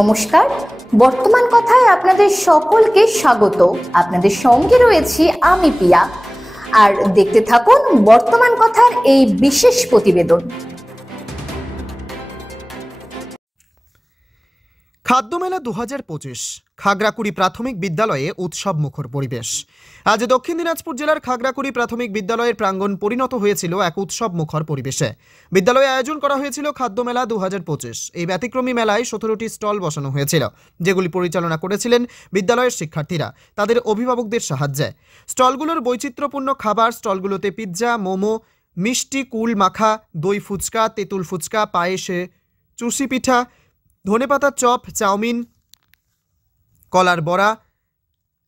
নমস্কার, বর্তমান কথায় আপনাদের সকলকে স্বাগত। আপনাদের সঙ্গে রয়েছি আমি পিয়া, আর দেখতে থাকুন বর্তমান কথার এই বিশেষ প্রতিবেদন। খাদ্যমেলা 2025 খাগড়াকুড়ি প্রাথমিক বিদ্যালয়ে উৎসব মুখর পরিবেশ। আজ দক্ষিণ দিনাজপুর জেলার খাগড়াকুড়ি প্রাথমিক বিদ্যালয়ের প্রাঙ্গণ পরিণত হয়েছিল এক উৎসব মুখর পরিবেশে। বিদ্যালয়ে আয়োজন করা হয়েছিল খাদ্যমেলা 2025। এই ব্যতিক্রমী মেলায় 17টি স্টল বসানো হয়েছিল, যেগুলি পরিচালনা করেছিলেন বিদ্যালয়ের শিক্ষার্থীরা তাদের অভিভাবকদের সাহায্যে। স্টলগুলোর বৈচিত্র্যপূর্ণ খাবার স্টলগুলোতে পিৎজা, মোমো, মিষ্টি, কুল মাখা, দই ফুচকা, তেঁতুল ফুচকা, পায়েসে, চুষি পিঠা, ধনেপাতার চপ, চাউমিন, কলার বড়া,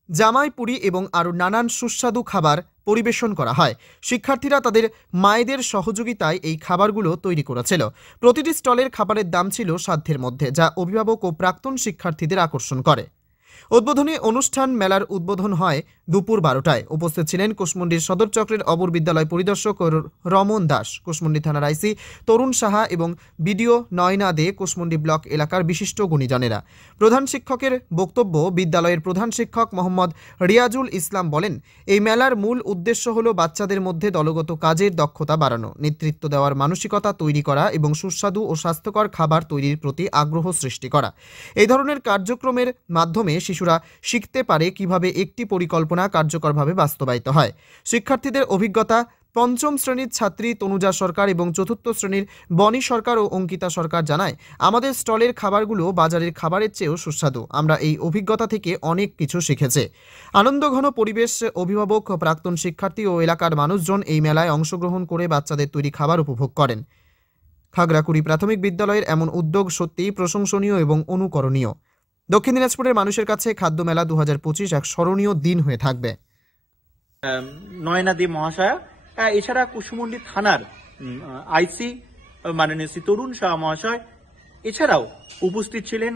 জামাইপুরি এবং আরও নানান সুস্বাদু খাবার পরিবেশন করা হয়। শিক্ষার্থীরা তাদের মায়েদের সহযোগিতায় এই খাবারগুলো তৈরি করেছিল। প্রতিটি স্টলের খাবারের দাম ছিল সাধ্যের মধ্যে, যা অভিভাবক ও প্রাক্তন শিক্ষার্থীদের আকর্ষণ করে। উদ্বোধনী অনুষ্ঠান মেলার উদ্বোধন হয় দুপুর 12টায়। উপস্থিত ছিলেন কুশমুন্ডির সদর চক্রের অবর বিদ্যালয় পরিদর্শক রমন দাস, কুশমুন্ডি থানার আইসি তরুণ সাহা এবং বিডিও নয়না দে, কুশমুন্ডি ব্লক এলাকার বিশিষ্ট গুণীজনেরা। প্রধান শিক্ষকের বক্তব্য। বিদ্যালয়ের প্রধান শিক্ষক মোহাম্মদ রিয়াজুল ইসলাম বলেন, এই মেলার মূল উদ্দেশ্য হল বাচ্চাদের মধ্যে দলগত কাজের দক্ষতা বাড়ানো, নেতৃত্ব দেওয়ার মানসিকতা তৈরি করা এবং সুস্বাদু ও স্বাস্থ্যকর খাবার তৈরির প্রতি আগ্রহ সৃষ্টি করা। এই ধরনের কার্যক্রমের মাধ্যমে শিশুরা শিখতে পারে কিভাবে একটি পরিকল্পনা কার্যকরভাবে বাস্তবায়িত হয়। শিক্ষার্থীদের অভিজ্ঞতা। পঞ্চম শ্রেণীর ছাত্রী তনুজা সরকার এবং চতুর্থ শ্রেণীর বনি সরকার ও অঙ্কিতা সরকার জানায়, আমাদের স্টলের খাবারগুলো বাজারের খাবারের চেয়েও সুস্বাদু। আমরা এই অভিজ্ঞতা থেকে অনেক কিছু শিখেছি। আনন্দঘন পরিবেশ। অভিভাবক, প্রাক্তন শিক্ষার্থী ও এলাকার মানুষজন এই মেলায় অংশগ্রহণ করে বাচ্চাদের তৈরি খাবার উপভোগ করেন। খাগড়াকুড়ি প্রাথমিক বিদ্যালয়ের এমন উদ্যোগ সত্যিই প্রশংসনীয় এবং অনুকরণীয়। দক্ষিণ দিনাজপুরের মানুষের কাছে খাদ্য মেলা 2025 এক স্মরণীয় দিন হয়ে থাকবে। নয়না দে মহাশয়া, এছাড়া কুশমুন্ডি থানার আইসি মাননীয় শ্রী তরুণ সাহা মহাশয়, এছাড়াও উপস্থিত ছিলেন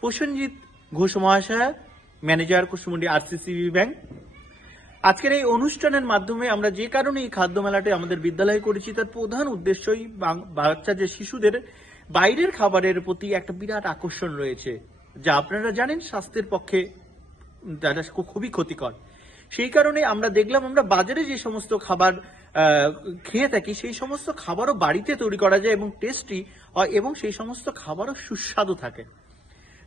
প্রসেনজিৎ ঘোষ মহাশয়া, ম্যানেজার কুশমুন্ডি আরসিসিবি ব্যাংক। আজকের এই অনুষ্ঠানের মাধ্যমে আমরা যে কারণে এই খাদ্য মেলাটি আমাদের বিদ্যালয়ে করেছি, তার প্রধান উদ্দেশ্যই বাচ্চা যে শিশুদের বাইরের খাবারের প্রতি একটা বিরাট আকর্ষণ রয়েছে, যা আপনারা জানেন স্বাস্থ্যের পক্ষে খুবই ক্ষতিকর। সেই কারণে আমরা দেখলাম, আমরা বাজারে যে সমস্ত খাবার খেয়ে থাকি সেই সমস্ত খাবারও বাড়িতে তৈরি করা যায় এবং টেস্টি হয় এবং সেই সমস্ত খাবারও সুস্বাদু থাকে।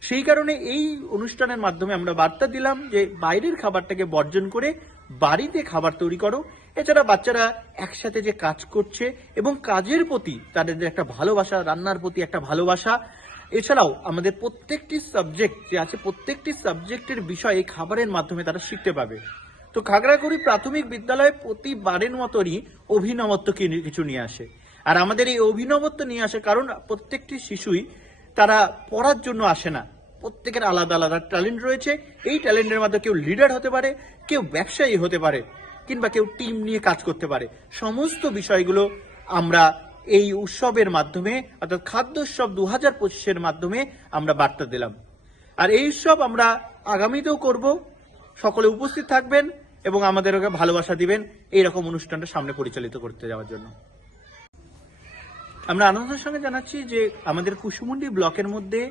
সেই কারণে এই অনুষ্ঠানের মাধ্যমে আমরা বার্তা দিলাম যে বাইরের খাবারটাকে বর্জন করে বাড়িতে খাবার তৈরি করো। এছাড়া বাচ্চারা একসাথে যে কাজ করছে এবং কাজের প্রতি তাদের একটা ভালোবাসা, রান্নার প্রতি একটা ভালোবাসা, এছাড়াও আমাদের প্রত্যেকটি সাবজেক্ট যে আছে প্রত্যেকটি সাবজেক্টের বিষয় এই খাবারের মাধ্যমে তারা শিখতে পাবে। তো খাগড়াকুড়ি প্রাথমিক বিদ্যালয়ে প্রতিবারের মতনই অভিনবত্ব কিছু নিয়ে আসে। আর আমাদের এই অভিনবত্ব নিয়ে আসে কারণ প্রত্যেকটি শিশুই তারা পড়ার জন্য আসে না, প্রত্যেকের আলাদা আলাদা ট্যালেন্ট রয়েছে। এই ট্যালেন্টের মধ্যে কেউ লিডার হতে পারে, কেউ ব্যবসায়ী হতে পারে, কিংবা কেউ টিম নিয়ে কাজ করতে পারে। সমস্ত বিষয়গুলো আমরা এই উৎসবের মাধ্যমে, অর্থাৎ খাদ্য উৎসব 2025-এর মাধ্যমে আমরা বার্তা দিলাম। আর এই উৎসব আমরা আগামীতেও করব। সকলে উপস্থিত থাকবেন এবং আমাদেরকে ভালোবাসা দিবেন এইরকম অনুষ্ঠানটা সামনে পরিচালিত করতে যাওয়ার জন্য। আমরা আনন্দের সঙ্গে জানাচ্ছি যে আমাদের কুশমুন্ডি ব্লকের মধ্যে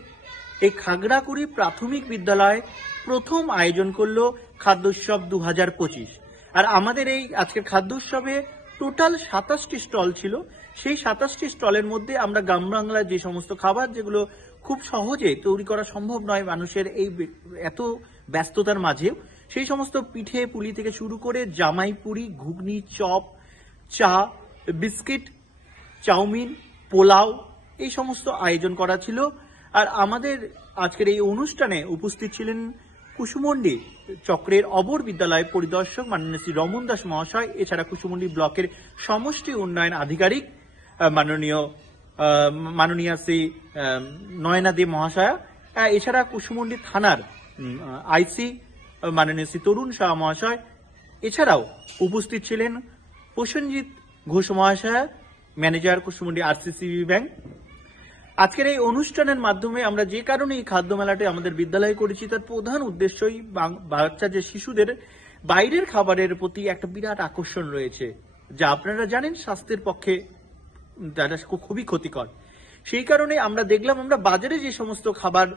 এই খাগড়াকুড়ি প্রাথমিক বিদ্যালয় প্রথম আয়োজন করলো খাদ্য উৎসব 2025। আর আমাদের এই আজকের খাদ্য উৎসবে টোটাল 27টি স্টল ছিল। সেই 27টি স্টলের মধ্যে আমরা গ্রাম বাংলার যে সমস্ত খাবার যেগুলো খুব সহজে তৈরি করা সম্ভব নয় মানুষের এই এত ব্যস্ততার মাঝেও, সেই সমস্ত পিঠে পুলি থেকে শুরু করে জামাইপুরি, ঘুগনি, চপ, চা, বিস্কিট, চাউমিন, পোলাও, এই সমস্ত আয়োজন করা ছিল। আর আমাদের আজকের এই অনুষ্ঠানে উপস্থিত ছিলেন কুশমুন্ডি চক্রের অবর বিদ্যালয় পরিদর্শক মাননীয় শ্রী রমন দাস মহাশয়, এছাড়া কুশমুন্ডি ব্লকের সমষ্টি উন্নয়ন আধিকারিক মাননীয় শ্রী নয়না দে মহাশয়া, এছাড়া কুশমুন্ডি থানার আইসি মাননীয় শ্রী তরুণ সাহা মহাশয়, এছাড়াও উপস্থিত ছিলেন প্রসেনজিৎ ঘোষ মহাশয়া, ম্যানেজার কুশমুন্ডি আরসিসিবি ব্যাংক। আজকের এই অনুষ্ঠানের মাধ্যমে আমরা যে কারণে এই খাদ্য মেলাটি আমাদের বিদ্যালয়ে করেছি, তার প্রধান উদ্দেশ্যই বাচ্চা যে শিশুদের বাইরের খাবারের প্রতি একটা বিরাট আকর্ষণ রয়েছে, যা আপনারা জানেন স্বাস্থ্যের পক্ষে খুবই ক্ষতিকর। সেই কারণে আমরা দেখলাম, আমরা বাজারে যে সমস্ত খাবার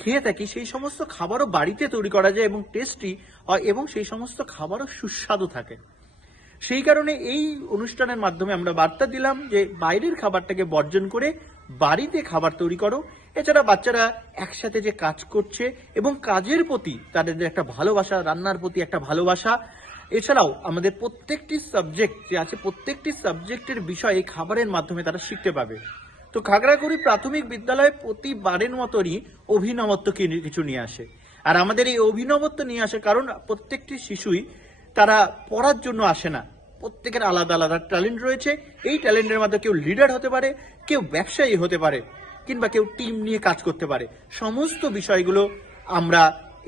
খেয়ে থাকি সেই সমস্ত খাবারও বাড়িতে তৈরি করা যায় এবং টেস্টি হয় এবং সেই সমস্ত খাবারও সুস্বাদু থাকে। সেই কারণে এই অনুষ্ঠানের মাধ্যমে আমরা বার্তা দিলাম যে বাইরের খাবারটাকে বর্জন করে বাড়িতে খাবার তৈরি করো। এছাড়া বাচ্চারা একসাথে যে কাজ করছে এবং কাজের প্রতি তাদের একটা ভালোবাসা, রান্নার প্রতি একটা ভালোবাসা, এছাড়াও আমাদের প্রত্যেকটি সাবজেক্ট যে আছে প্রত্যেকটি সাবজেক্টের বিষয় এই খাবারের মাধ্যমে তারা শিখতে পাবে। তো খাগড়াকুড়ি প্রাথমিক বিদ্যালয়ে প্রতিবারের মতনই অভিনবত্ব কিছু নিয়ে আসে। আর আমাদের এই অভিনবত্ব নিয়ে আসে কারণ প্রত্যেকটি শিশুই তারা পড়ার জন্য আসে না, প্রত্যেকের আলাদা আলাদা ট্যালেন্ট রয়েছে। এই ট্যালেন্টের মধ্যে কেউ লিডার হতে পারে, কেউ ব্যবসায়ী হতে পারে, কিংবা কেউ টিম নিয়ে কাজ করতে পারে। সমস্ত বিষয়গুলো আমরা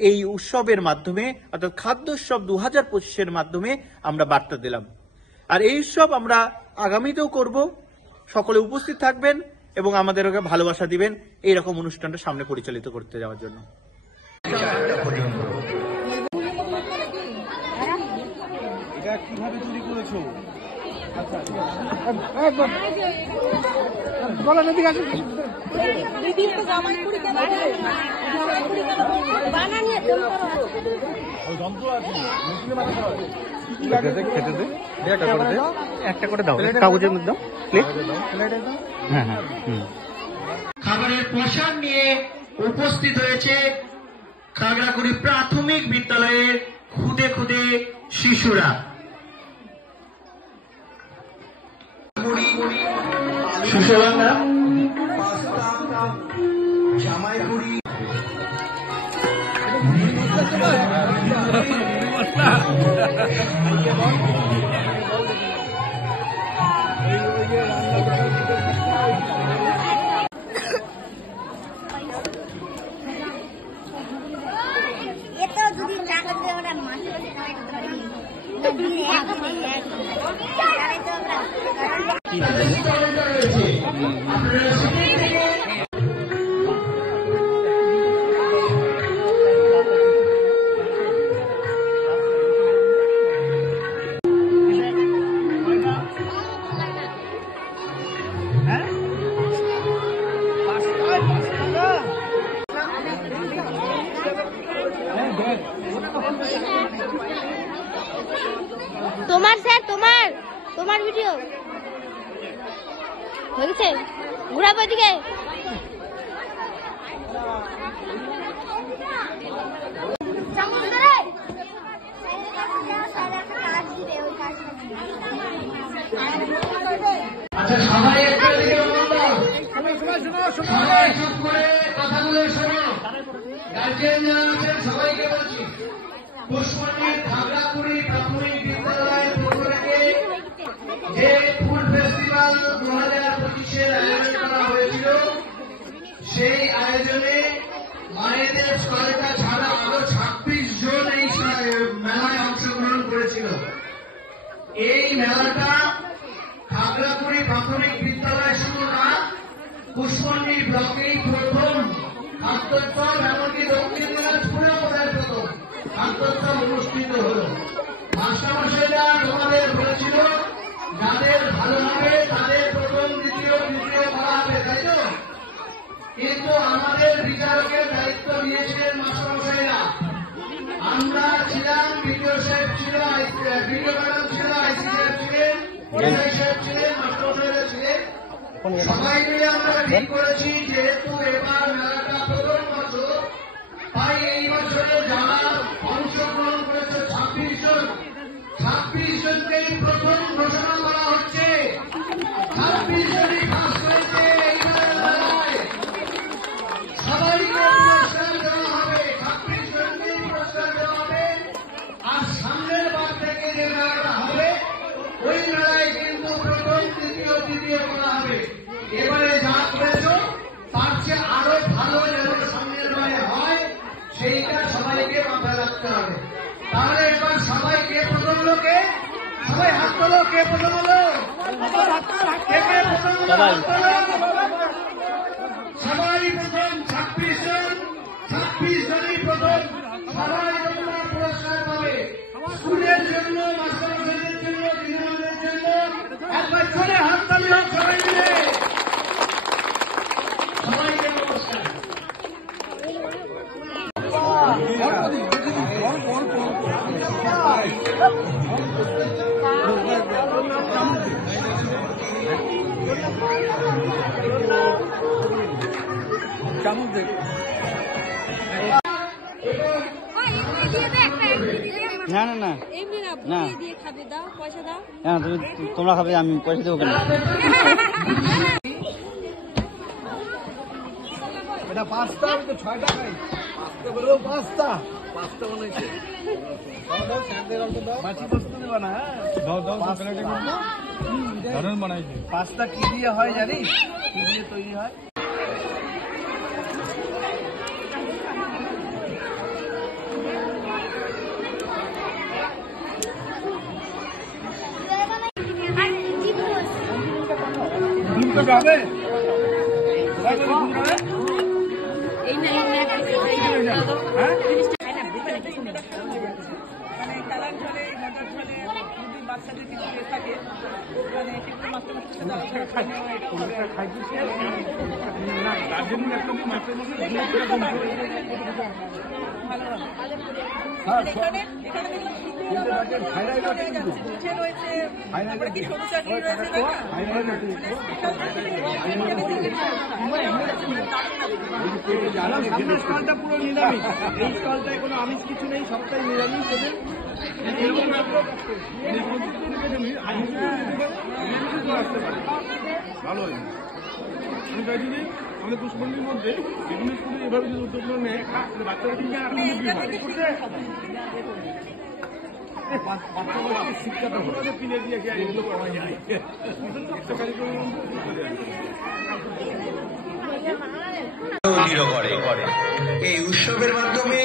এই উৎসবের মাধ্যমে অর্থাৎ খাদ্য উৎসব 2025-এর মাধ্যমে আমরা বার্তা দিলাম। আর এই উৎসব আমরা আগামীতেও করব। সকলে উপস্থিত থাকবেন এবং আমাদেরকে ভালোবাসা দিবেন এইরকম অনুষ্ঠানটা সামনে পরিচালিত করতে যাওয়ার জন্য। এটা কিভাবে চুরি করেছো? একটা করে দাও, কাগজের মধ্যে খাবারের পোশাক নিয়ে উপস্থিত হয়েছে খাগড়াকুড়ি প্রাথমিক বিদ্যালয়ের খুদে খুদে শিশুরা। সুশোভা জামাইপুরি তোমার স্যার তোমার ভিডিও হয়েছে ঘুরাবো দিকে। আচ্ছা সবাই একটু সবাই চুপ করে কথাগুলো শোনো। গার্জিয়ান যারা আছেন সবাইকে বলছি, পুষ্পনী খাগড়াকুড়ি প্রাথমিক বিদ্যালয়ের পক্ষ থেকে যে ফুড ফেস্টিভ্যাল 2025-এর আয়োজন করা হয়েছিল, সেই আয়োজনে মায়েদের সহায়তা ছাড়া আরো 26 জন এই মেলায় অংশগ্রহণ করেছিল। এই মেলাটা খাগড়াকুড়ি প্রাথমিক বিদ্যালয় শুধু না, পুষ্পনী ব্লকেই প্রথম খাদ্যোৎসব, এমনকি দক্ষিণ দিনাজপুরেও বোধহয় প্রথম খাদ্যোৎসব অনুষ্ঠিত হল। মাস্টারমশাইরা তোমাদের বলেছিল যাদের ভালো হবে তাদের প্রথম দ্বিতীয় করা হবে, তাই তো? কিন্তু আমাদের বিচারকের দায়িত্ব দিয়েছিলেন মাস্টারমশাইরা। আমরা ছিলাম, বিডিও সাহেব ছিল, বিডিও ম্যাডাম ছিল, আইসি সাহেব ছিলেন, এসআই সাহেব ছিলেন, মাস্টারমশাইরা ছিলেন। সবাই মিলে আমরা ঠিক করেছি যেহেতু এবার মেলাটা প্রথম বছর, তাই এই বছরে যারা অংশগ্রহণ করেছে 26 জনকেই প্রথম ঘোষণা করা হচ্ছে। 26 জনই পাস করেছে এই মেলায়। সবাইকে পুরস্কার দেওয়া হবে, 26 জনকেই পুরস্কার দেওয়া হবে। আর সামনের বার থেকে যে মেলাটা হবে ওই মেলায় কিন্তু প্রথম তৃতীয় করা হবে। এবারে যা করেছ তার চেয়ে আরো ভালো যেন সামনের বারে হয় সেইটা সবাইকে মাথায় রাখতে হবে। তাহলে এবার সবাই কে প্রথম হলো, সবাই হাত তোলো, কে প্রথম হলো, সবাই প্রথম 26 জন, 26 জনই প্রথম। সবাই তোমরা পুরস্কার পাবে, স্কুলের জন্য, মাস্টারমশাইদের জন্য, দিদিমণিদের জন্য। একবার চলে হাত তালি হোক সবাই মিলে। সবাইকে নমস্কার। চামচ দেখ। না না না না হ্যাঁ তোমরা খাবে, আমি পয়সা দেবো কেন? এটা পাস্তা, আমি তো 6 টাকাই পাস্তা বলেও পাস্তা বানাইছে। মাছি পাস্তা দেবা না? দারুণ বানাইছে। পাস্তা কি দিয়ে হয় জানিস? কি দিয়ে তৈরি হয়? ডিম তো খাবে? কোথায় করে ডিম খাবে? স্টলটা পুরো নিরামিষ, এই স্টলটায় কোনো আমিষ কিছু নেই, সবটাই নিরামিষ। ভালো হয় আমি চাই যদি আমাদের পুষ্পন্ডির মধ্যে বিভিন্ন স্কুলে এভাবে যদি উদ্যোগ নেয়, বাচ্চারা কিন্তু বাচ্চাদের শিক্ষাটা হচ্ছে পিলে দিয়ে এগুলো করা যায়। এই উৎসবের মাধ্যমে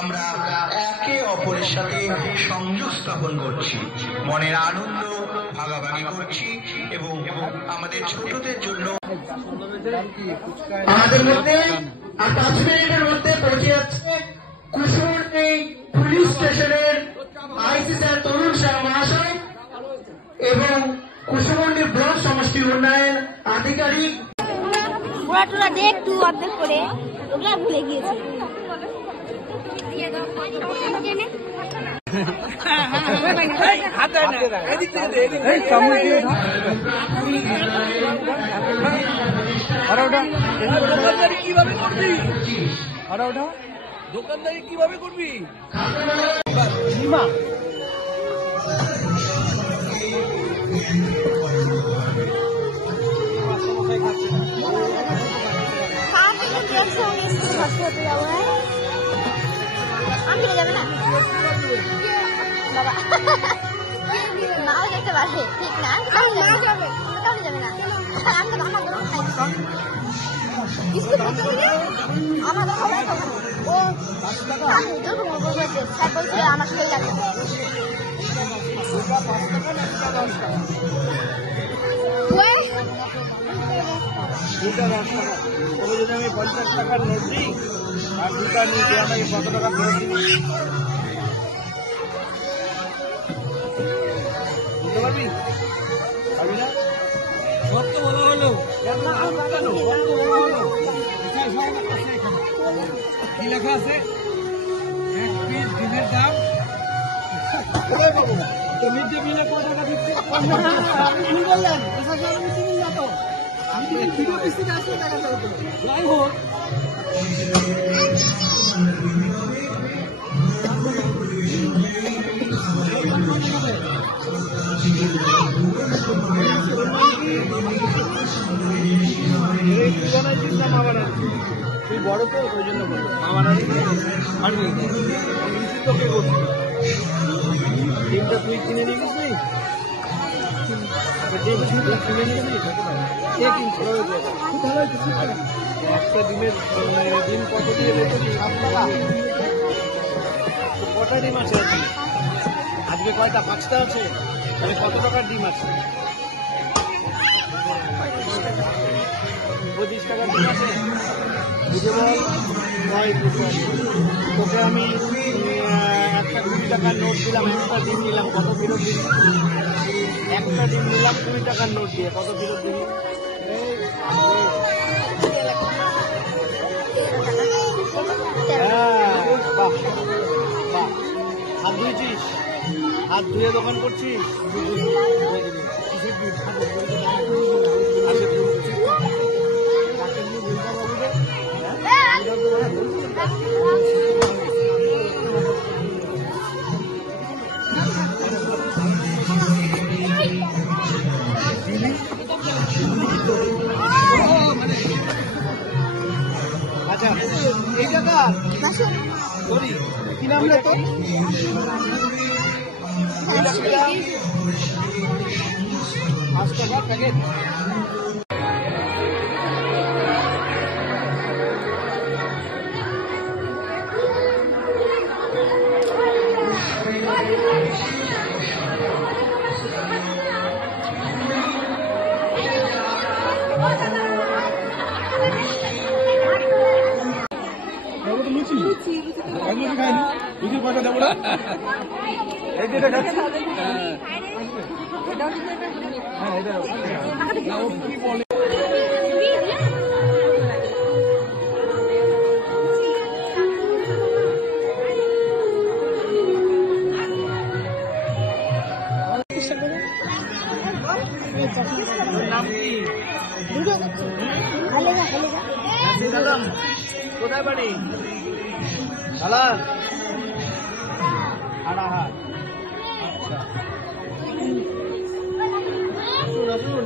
আমরা একে অপরের সাথে সংযোগ স্থাপন করছি, মনের আনন্দ ভাগাভাগি করছি এবং আমাদের ছোটদের জন্য আমাদের মধ্যে 5 মিনিটের মধ্যে পৌঁছে যাচ্ছে কুশমুন্ডি পুলিশ স্টেশনের আইসি স্যার তরুণ শাহ মহাশয় এবং কুশমুন্ডি ব্লক সমষ্টি উন্নয়ন আধিকারিক। ওরা টোরা দেখ তুই অর্ধেক করে ওগুলা ভুলে গিয়েছে। কিভাবে করবি? দোকানদারি কিভাবে করবি? আমি যাবে না বাবা, মাও দেখতে পারে ঠিক না, কাউকে যাবে না। আমি তো আমার দোকান খাই, আমার সবাই ও আমি তো বলছে স্যার বলছে আমার সাথে যাবে। যদি আমি 50 টাকার নোট দিই আর 2টা নিয়ে আমাকে কত টাকা ফেরত দিবি? বুঝতে পারবি? পারবি না? কত বলা হলো? কি লেখা আছে? 1 পিস ডিমের দাম মিড ডে মিলে কত টাকা দিচ্ছে? আপনি ভুল বললেন, আমি ভিডিও পিসিতে আসলে টাকা ফেরত দেবো। যাই হোক তুই বড় তো ওই জন্য বলবো মা বানাবি তোকে করবি ডিমটা তুই কিনে নিবি নি? ডিম কিনে নিবি? কে কিনছে? একটা ডিমের ডিম কত দিয়ে রেখেছি? 7 টাকা। কটা ডিম আছে আজকে? কয়টা? 5টা আছে। তাহলে কত টাকার ডিম আছে? 25 টাকার ডিম আছে। বুঝে বল 9 তোকে আমি একটা 20 টাকার নোট দিলাম, একটা ডিম নিলাম, কত ফেরত দিবি? একটা ডিম নিলাম 20 টাকার নোট দিয়ে, কত ফেরত দিবি? হাত ধুয়েছিস? হাত ধুয়ে দোকান করছিস? আচ্ছা এই টাকা সরি কি নাম রে তো 5 টাকা প্যাকেট। কোথায় বাড়ি? হালাল হাড়াহাট। আচ্ছা আসুন আসুন।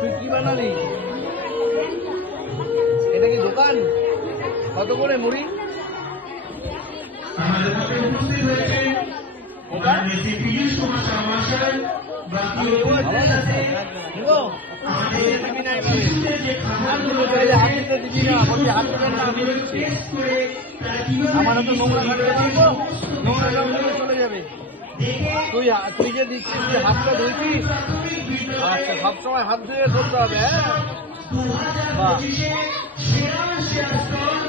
তুই কি বানালি? এটা কি দোকান? কত করে মুড়ি? আমার তো নোংরা চলে যাবে। তুই যে দিচ্ছিস যে হাতটা ধুইছিস, আচ্ছা সবসময় হাত ধুয়ে ধরতে হবে। হ্যাঁ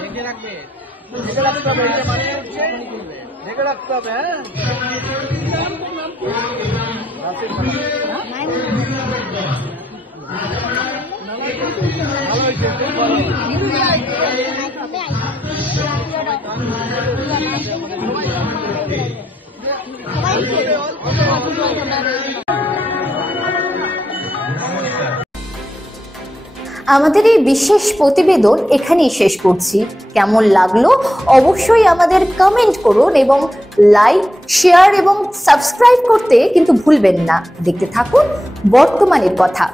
দেখে রাখবে, দেখে রাখতে হবে, মানে হচ্ছে দেখে রাখতে হবে। হ্যাঁ ভালো হয়েছে, খুব ভালো। আমাদের এই বিশেষ প্রতিবেদন এখানেই শেষ করছি। কেমন লাগলো অবশ্যই আমাদের কমেন্ট করুন এবং লাইক, শেয়ার এবং সাবস্ক্রাইব করতে কিন্তু ভুলবেন না। দেখতে থাকুন বর্তমানের কথা।